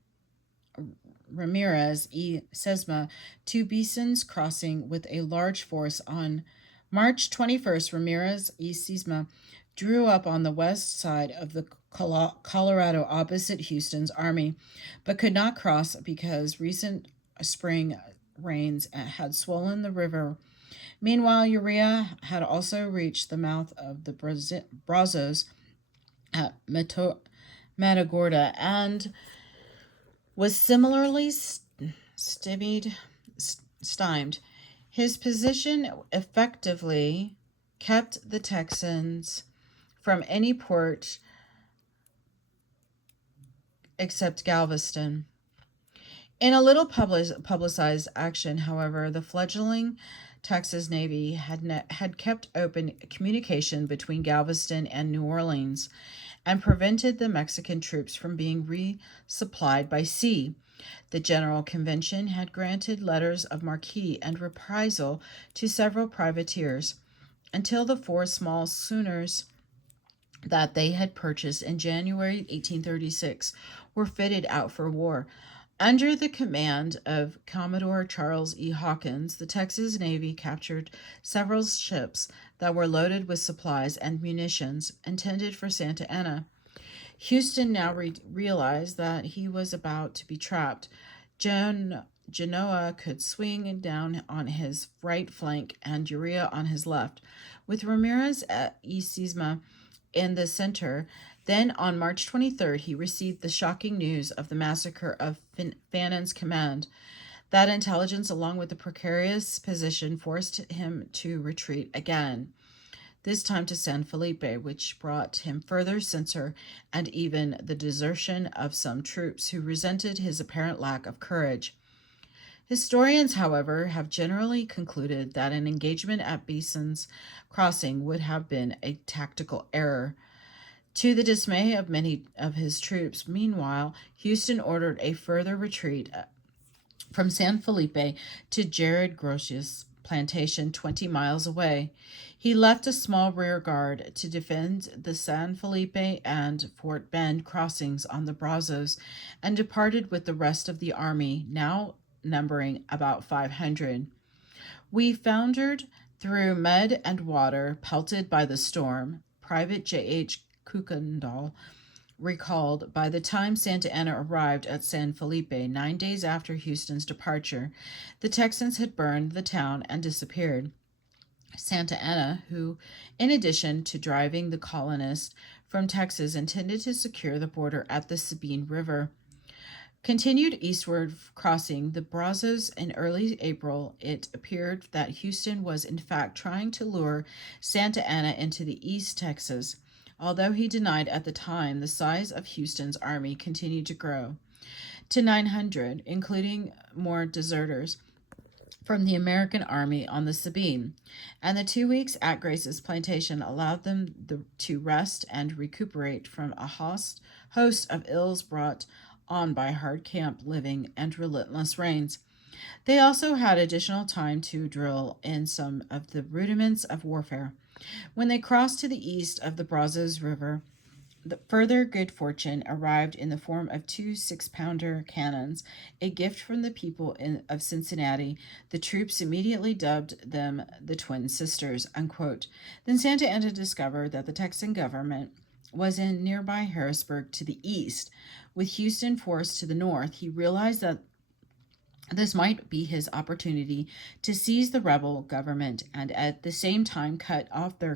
Ramirez y Sesma to Beeson's Crossing with a large force. On March 21st, Ramirez y Sesma drew up on the west side of the Colorado opposite Houston's army, but could not cross because recent spring rains had swollen the river. Meanwhile, Urea had also reached the mouth of the Brazos at Matagorda and was similarly stymied. His position effectively kept the Texans from any port except Galveston. In a little publicized action, however, the fledgling Texas Navy had kept open communication between Galveston and New Orleans and prevented the Mexican troops from being resupplied by sea. The General Convention had granted letters of marque and reprisal to several privateers until the 4 small schooners that they had purchased in January 1836 were fitted out for war. Under the command of Commodore Charles E. Hawkins, the Texas Navy captured several ships that were loaded with supplies and munitions intended for Santa Anna. Houston now realized that he was about to be trapped. Genoa could swing down on his right flank and Urea on his left, with Ramirez at Sesma in the center. Then, on March 23rd, he received the shocking news of the massacre of Fannon's command. That intelligence, along with the precarious position, forced him to retreat again, this time to San Felipe, which brought him further censure and even the desertion of some troops who resented his apparent lack of courage. Historians, however, have generally concluded that an engagement at Beeson's Crossing would have been a tactical error. To the dismay of many of his troops, meanwhile, Houston ordered a further retreat from San Felipe to Jared Grossius plantation 20 miles away. He left a small rear guard to defend the San Felipe and Fort Bend crossings on the Brazos and departed with the rest of the army, now numbering about 500. We foundered through mud and water, pelted by the storm. Private J.H. Kuykendall recalled, by the time Santa Anna arrived at San Felipe 9 days after Houston's departure, the Texans had burned the town and disappeared. Santa Anna, who, in addition to driving the colonists from Texas, intended to secure the border at the Sabine River, continued eastward, crossing the Brazos in early April. It appeared that Houston was in fact trying to lure Santa Anna into the East Texas. Although he denied at the time, the size of Houston's army continued to grow to 900, including more deserters from the American army on the Sabine, and the 2 weeks at Grace's plantation allowed them to rest and recuperate from a host of ills brought on by hard camp living and relentless rains. They also had additional time to drill in some of the rudiments of warfare. When they crossed to the east of the Brazos River, the further good fortune arrived in the form of two 6-pounder cannons, a gift from the people of Cincinnati. The troops immediately dubbed them the Twin Sisters. Unquote. Then Santa Anna discovered that the Texan government was in nearby Harrisburg to the east, with Houston forced to the north. He realized that this might be his opportunity to seize the rebel government and at the same time cut off their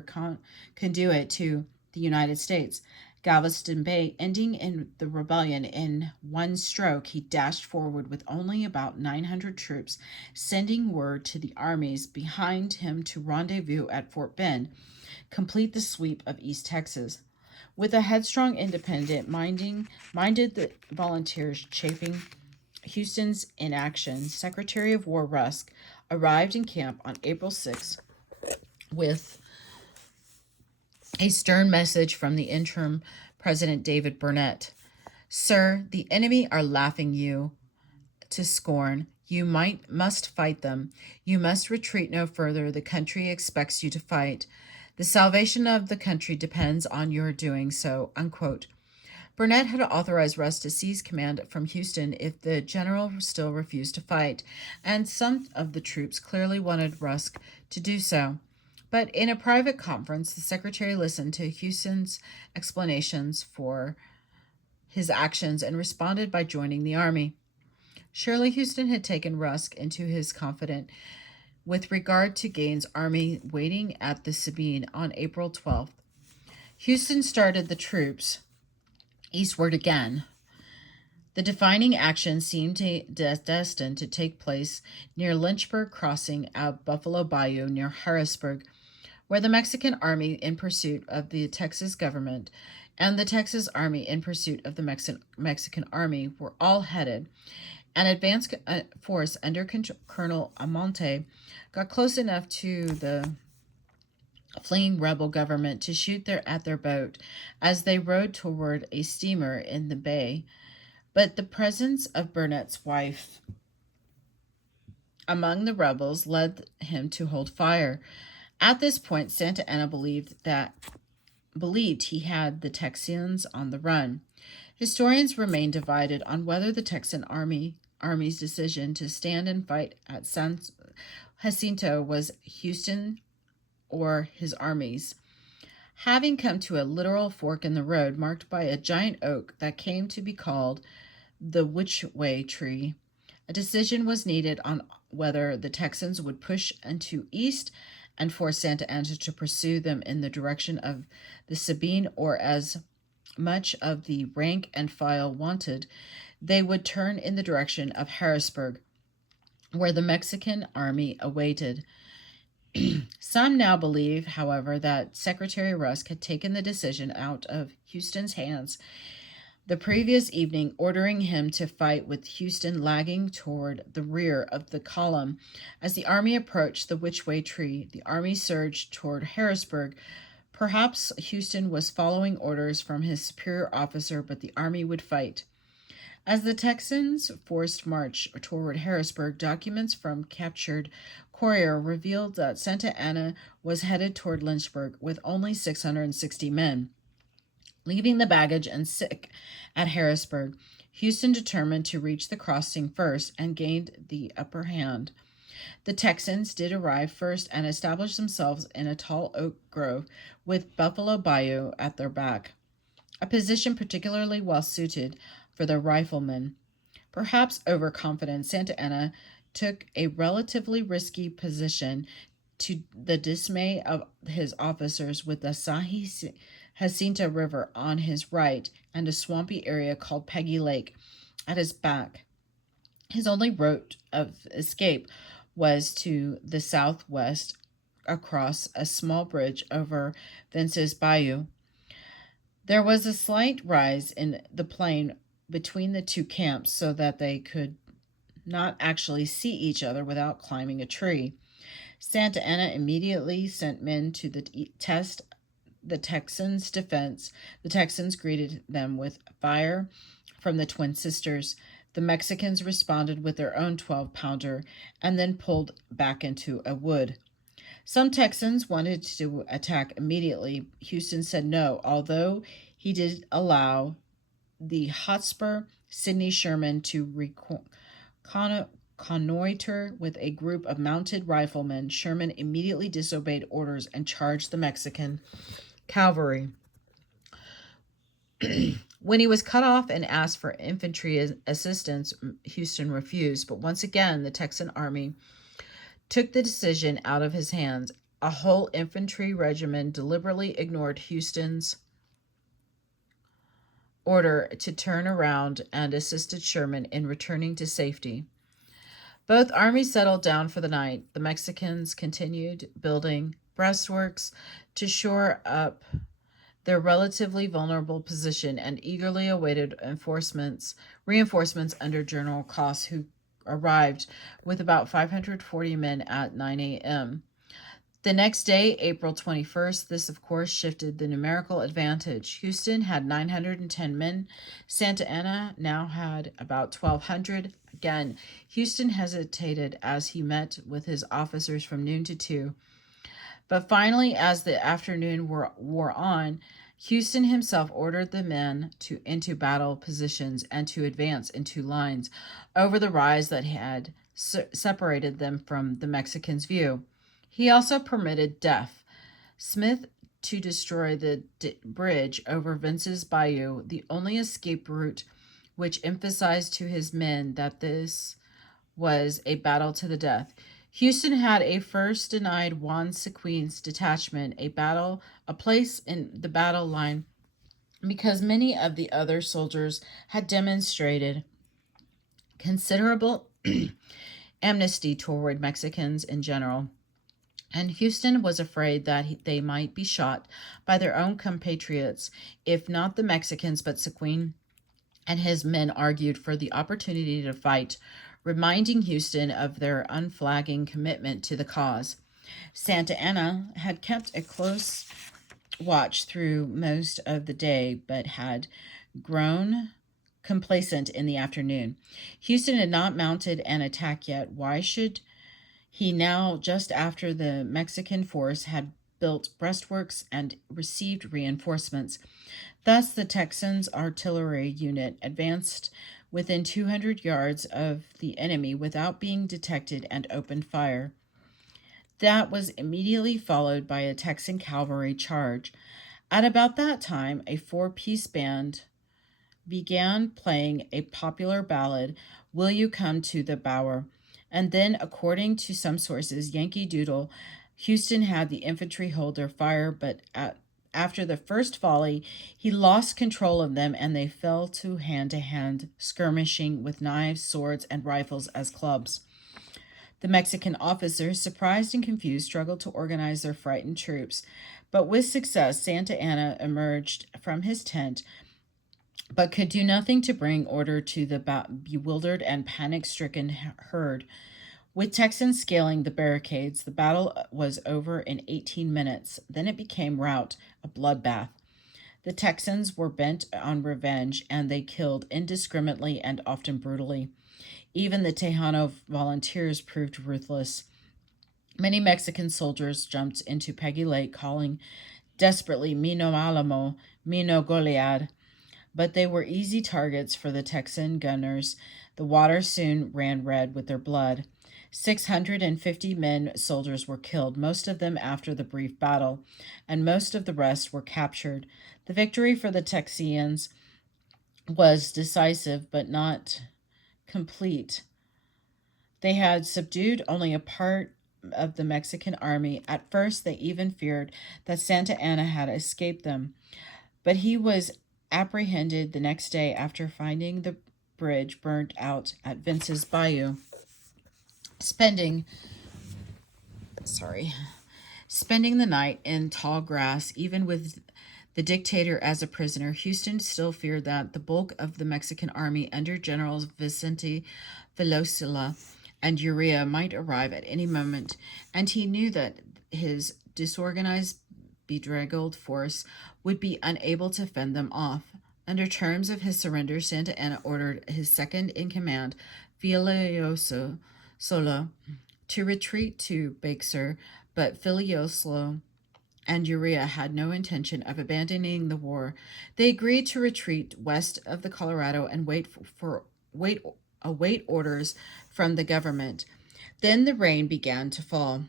conduit to the United States. Galveston Bay, ending in the rebellion in one stroke, he dashed forward with only about 900 troops, sending word to the armies behind him to rendezvous at Fort Bend, complete the sweep of East Texas. With a headstrong independent minded the volunteers chafing Houston's inaction, Secretary of War Rusk arrived in camp on April 6 with a stern message from the interim President David Burnett. Sir, the enemy are laughing you to scorn. You must fight them. You must retreat no further. The country expects you to fight. The salvation of the country depends on your doing so. Unquote. Burnett had authorized Rusk to seize command from Houston if the general still refused to fight, and some of the troops clearly wanted Rusk to do so. But in a private conference, the secretary listened to Houston's explanations for his actions and responded by joining the army. Surely Houston had taken Rusk into his confidence with regard to Gaines' army waiting at the Sabine on April 12th. Houston started the troops eastward again. The defining action seemed destined to take place near Lynchburg Crossing at Buffalo Bayou near Harrisburg, where the Mexican army in pursuit of the Texas government and the Texas army in pursuit of the Mexican army were all headed. An advance force under Colonel Almonte got close enough to the fleeing rebel government to shoot at their boat as they rowed toward a steamer in the bay. But the presence of Burnett's wife among the rebels led him to hold fire. At this point, Santa Anna believed he had the Texans on the run. Historians remain divided on whether the Texan army's decision to stand and fight at San Jacinto was Houston or his armies. Having come to a literal fork in the road marked by a giant oak that came to be called the Which-Way Tree, a decision was needed on whether the Texans would push into east and force Santa Anna to pursue them in the direction of the Sabine, or as much of the rank and file wanted, they would turn in the direction of Harrisburg, where the Mexican army awaited. Some now believe, however, that Secretary Rusk had taken the decision out of Houston's hands the previous evening, ordering him to fight with Houston lagging toward the rear of the column. As the army approached the Which-Way Tree, the army surged toward Harrisburg. Perhaps Houston was following orders from his superior officer, but the army would fight. As the Texans forced march toward Harrisburg, documents from captured courier revealed that Santa Anna was headed toward Lynchburg with only 660 men. Leaving the baggage and sick at Harrisburg, Houston determined to reach the crossing first and gained the upper hand. The Texans did arrive first and established themselves in a tall oak grove with Buffalo Bayou at their back, a position particularly well suited for the riflemen. Perhaps overconfident, Santa Anna took a relatively risky position to the dismay of his officers, with the Jacinto River on his right and a swampy area called Peggy Lake at his back. His only route of escape was to the southwest across a small bridge over Vince's Bayou. There was a slight rise in the plain between the two camps so that they could not actually see each other without climbing a tree. Santa Anna immediately sent men to test the Texans' defense. The Texans greeted them with fire from the Twin Sisters. The Mexicans responded with their own 12-pounder and then pulled back into a wood. Some Texans wanted to attack immediately. Houston said no, although he did allow the Hotspur Sidney Sherman to reconnoiter with a group of mounted riflemen. Sherman immediately disobeyed orders and charged the Mexican cavalry. When he was cut off and asked for infantry assistance, Houston refused. But once again, the Texan army took the decision out of his hands. A whole infantry regiment deliberately ignored Houston's order to turn around and assisted Sherman in returning to safety. Both armies settled down for the night. The Mexicans continued building breastworks to shore up their relatively vulnerable position and eagerly awaited reinforcements under General Koss, who arrived with about 540 men at 9 a.m. The next day, April 21st, this of course shifted the numerical advantage. Houston had 910 men. Santa Anna now had about 1,200. Again, Houston hesitated as he met with his officers from noon to 2. But finally, as the afternoon wore on, Houston himself ordered the men into battle positions and to advance in 2 lines over the rise that had separated them from the Mexicans' view. He also permitted Smith to destroy the bridge over Vince's Bayou, the only escape route, which emphasized to his men that this was a battle to the death. Houston had first denied Juan Sequin's detachment a place in the battle line because many of the other soldiers had demonstrated considerable amnesty toward Mexicans in general, and Houston was afraid that they might be shot by their own compatriots, if not the Mexicans, but Sequin and his men argued for the opportunity to fight, reminding Houston of their unflagging commitment to the cause. Santa Anna had kept a close watch through most of the day, but had grown complacent in the afternoon. Houston had not mounted an attack yet. Why should he now, just after the Mexican force had built breastworks and received reinforcements? Thus, the Texans' artillery unit advanced within 200 yards of the enemy without being detected and opened fire. That was immediately followed by a Texan cavalry charge. At about that time, a 4-piece band began playing a popular ballad, "Will You Come to the Bower?" And then, according to some sources, Yankee Doodle. Houston had the infantry hold their fire, but after the first volley, he lost control of them and they fell to hand skirmishing with knives, swords, and rifles as clubs. The Mexican officers, surprised and confused, struggled to organize their frightened troops, but with success, Santa Anna emerged from his tent, but could do nothing to bring order to the bewildered and panic-stricken herd. With Texans scaling the barricades, the battle was over in 18 minutes. Then it became rout, a bloodbath. The Texans were bent on revenge, and they killed indiscriminately and often brutally. Even the Tejano volunteers proved ruthless. Many Mexican soldiers jumped into Peggy Lake, calling desperately, "Mi no Alamo, mi no Goliad." But they were easy targets for the Texan gunners. The water soon ran red with their blood. 650 soldiers were killed, most of them after the brief battle, and most of the rest were captured. The victory for the Texians was decisive, but not complete. They had subdued only a part of the Mexican army. At first, they even feared that Santa Anna had escaped them, but he was apprehended the next day after finding the bridge burnt out at Vince's Bayou. Spending the night in tall grass, even with the dictator as a prisoner, Houston still feared that the bulk of the Mexican army under Generals Vicente Velocila and Urrea might arrive at any moment, and he knew that his disorganized, bedraggled force would be unable to fend them off. Under terms of his surrender, Santa Anna ordered his second in command, Filioso Solo, to retreat to Bexar, but Filioso and Urea had no intention of abandoning the war. They agreed to retreat west of the Colorado and await orders from the government. Then the rain began to fall,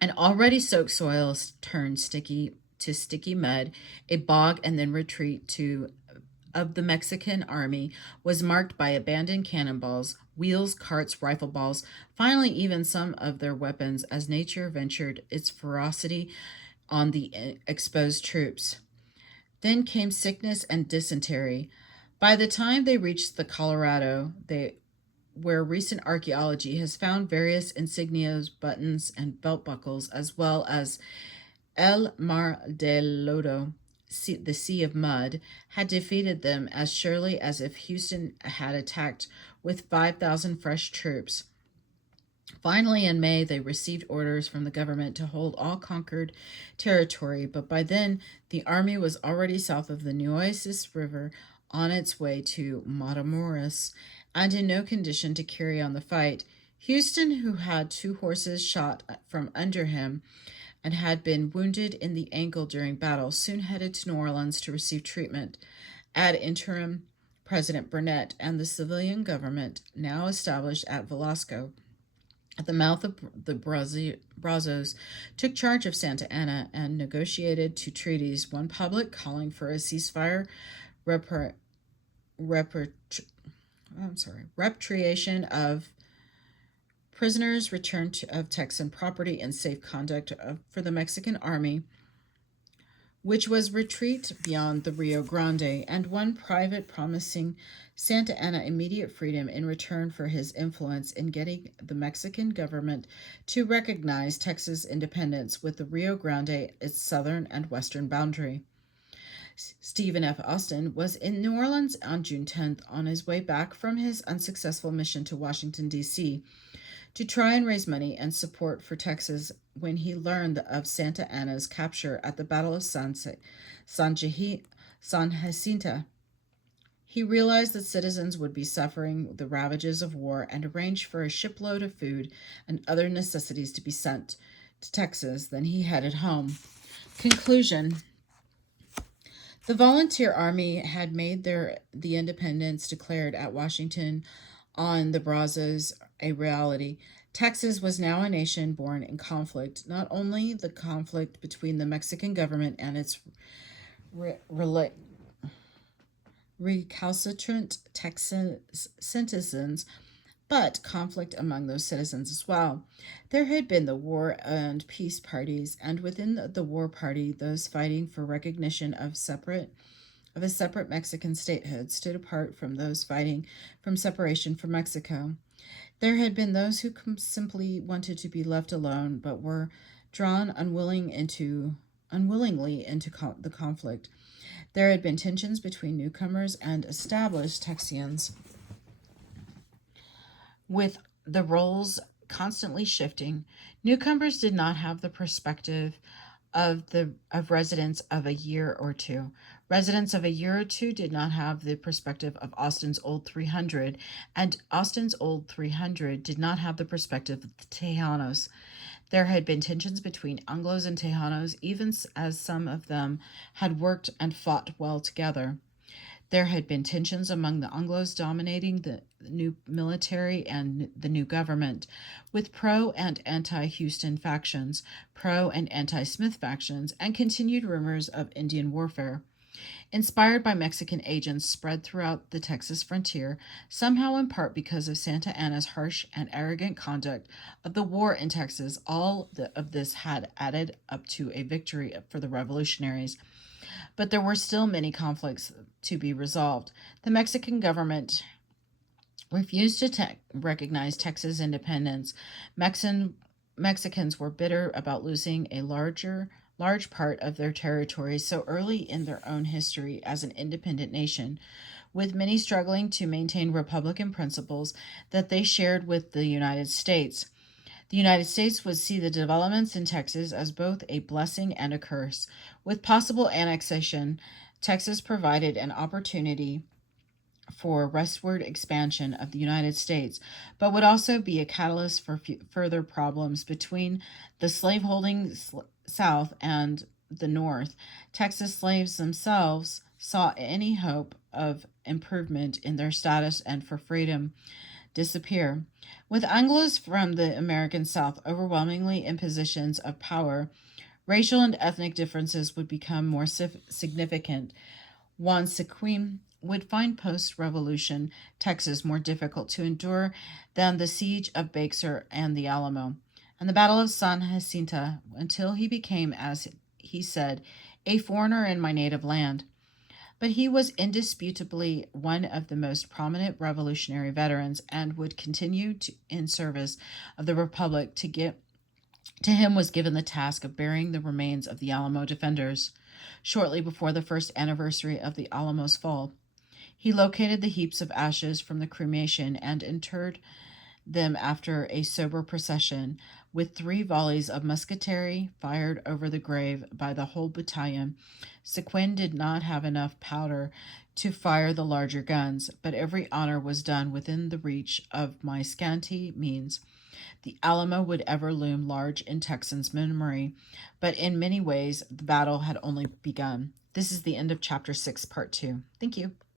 and already soaked soil turned sticky mud, a bog, and then retreat of the Mexican army was marked by abandoned cannonballs, wheels, carts, rifle balls, finally even some of their weapons, as nature ventured its ferocity on the exposed troops. Then came sickness and dysentery. By the time they reached the Colorado, where recent archaeology has found various insignias, buttons, and belt buckles, as well as El Mar del Lodo, the Sea of Mud, had defeated them as surely as if Houston had attacked with 5,000 fresh troops. Finally, in May, they received orders from the government to hold all conquered territory, but by then the army was already south of the Nueces River on its way to Matamoros and in no condition to carry on the fight. Houston, who had 2 horses shot from under him and had been wounded in the ankle during battle, soon headed to New Orleans to receive treatment. Ad interim, President Burnett and the civilian government, now established at Velasco, at the mouth of the Brazos, took charge of Santa Anna and negotiated 2 treaties, one public calling for a ceasefire, repatriation of prisoners, return of Texan property, and safe conduct for the Mexican army, which was retreat beyond the Rio Grande, and one private promising Santa Anna immediate freedom in return for his influence in getting the Mexican government to recognize Texas independence, with the Rio Grande its southern and western boundary. Stephen F. Austin was in New Orleans on June 10th on his way back from his unsuccessful mission to Washington, D.C., to try and raise money and support for Texas when he learned of Santa Anna's capture at the Battle of San Jacinta. He realized that citizens would be suffering the ravages of war and arranged for a shipload of food and other necessities to be sent to Texas. Then he headed home. Conclusion. The volunteer army had made the independence declared at Washington on the Brazos a reality. Texas was now a nation born in conflict, not only the conflict between the Mexican government and its recalcitrant Texan citizens, but conflict among those citizens as well. There had been the war and peace parties, and within the war party, those fighting for recognition of a separate Mexican statehood stood apart from those fighting from separation from Mexico. There had been those who simply wanted to be left alone, but were drawn unwillingly into the conflict. There had been tensions between newcomers and established Texians, with the roles constantly shifting. Newcomers did not have the perspective of residents of a year or two. Residents of a year or two did not have the perspective of Austin's Old 300, and Austin's Old 300 did not have the perspective of the Tejanos. There had been tensions between Anglos and Tejanos, even as some of them had worked and fought well together. There had been tensions among the Anglos dominating the new military and the new government, with pro- and anti-Houston factions, pro- and anti-Smith factions, and continued rumors of Indian warfare. Inspired by Mexican agents spread throughout the Texas frontier, somehow in part because of Santa Anna's harsh and arrogant conduct of the war in Texas, all of this had added up to a victory for the revolutionaries. But there were still many conflicts to be resolved. The Mexican government refused to recognize Texas independence. Mexicans were bitter about losing a large part of their territory so early in their own history as an independent nation, with many struggling to maintain Republican principles that they shared with the United States. The United States would see the developments in Texas as both a blessing and a curse. With possible annexation, Texas provided an opportunity for westward expansion of the United States, but would also be a catalyst for further problems between the slaveholding South and the North. Texas slaves themselves saw any hope of improvement in their status and for freedom disappear. With Anglos from the American South overwhelmingly in positions of power, racial and ethnic differences would become more significant. Juan Sequim would find post revolution Texas more difficult to endure than the siege of Bexar and the Alamo, and the Battle of San Jacinto, until he became, as he said, a foreigner in my native land. But he was indisputably one of the most prominent revolutionary veterans and would continue in service of the Republic. To him was given the task of burying the remains of the Alamo defenders. Shortly before the first anniversary of the Alamo's fall, he located the heaps of ashes from the cremation and interred them after a sober procession, with 3 volleys of musketry fired over the grave by the whole battalion. Sequin did not have enough powder to fire the larger guns, but every honor was done within the reach of my scanty means. The Alamo would ever loom large in Texans' memory, but in many ways the battle had only begun. This is the end of Chapter 6, Part 2. Thank you.